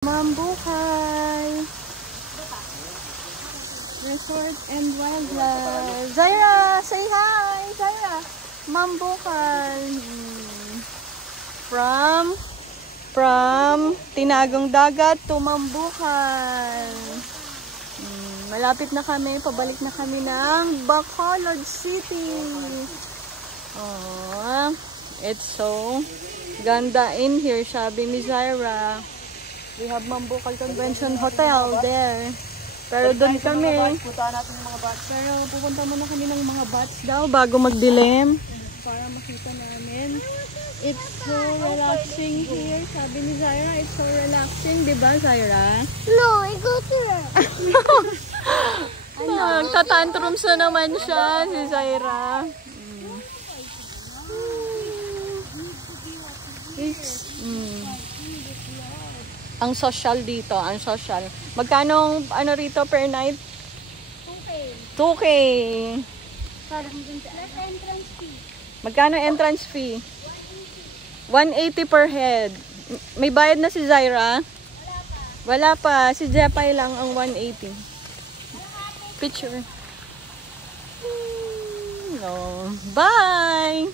Mambuhay Resort and Wildlife. Zaira, say hi. Zaira, Mambuhay. From Tinagong Dagat to Mambuhay. Malapit na kami, pabalik na kami ng Bacolod City. Oh, it's so ganda in here, sabi ni Zaira. We have Mambucal Convention Hotel there. Pero doon kami. Punta natin yung mga bats. Pero pupunta muna kami ng mga bats daw bago magdilim. Para makita namin. It's so relaxing here. Sabi ni Zaira, it's so relaxing. Diba, Zaira? No, I go there. Nagtatantrums na naman siya, si Zaira. Ang social dito, ang social. Magkano ano rito per night? 2K. Parang dun sa entrance fee. Magkano entrance fee? 180 per head. May bayad na si Zaira? Wala pa. Si Jepay lang ang 180. Picture. No. Bye!